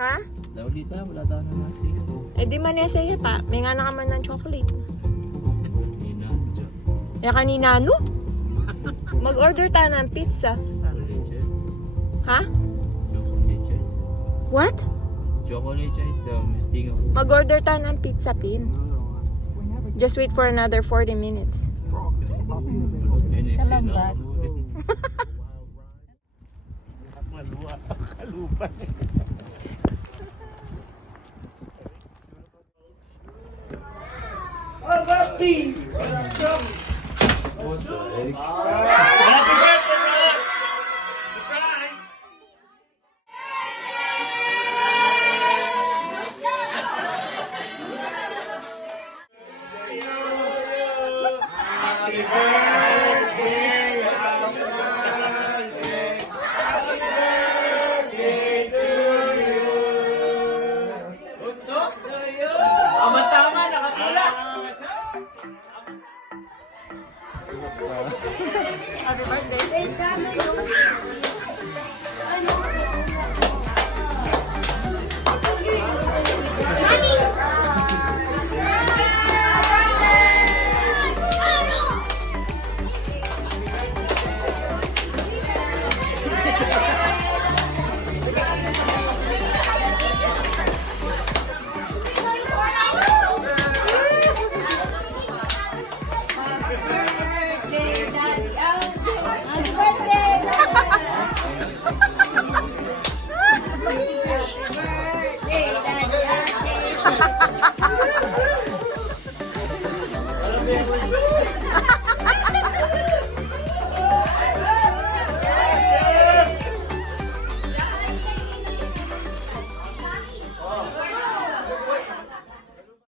Ha? Tawag dito, wala tayo na nasi. Eh di manesa ya pa. May nga nakaman ng chocolate. Ya kanina no? Mag-order tayo ng pizza. Ha? What? Chocolate item, tingnan. Mag-order tayo ng pizza pin. Just wait for another 40 minutes. Kalambat. Kalupan. Agapi!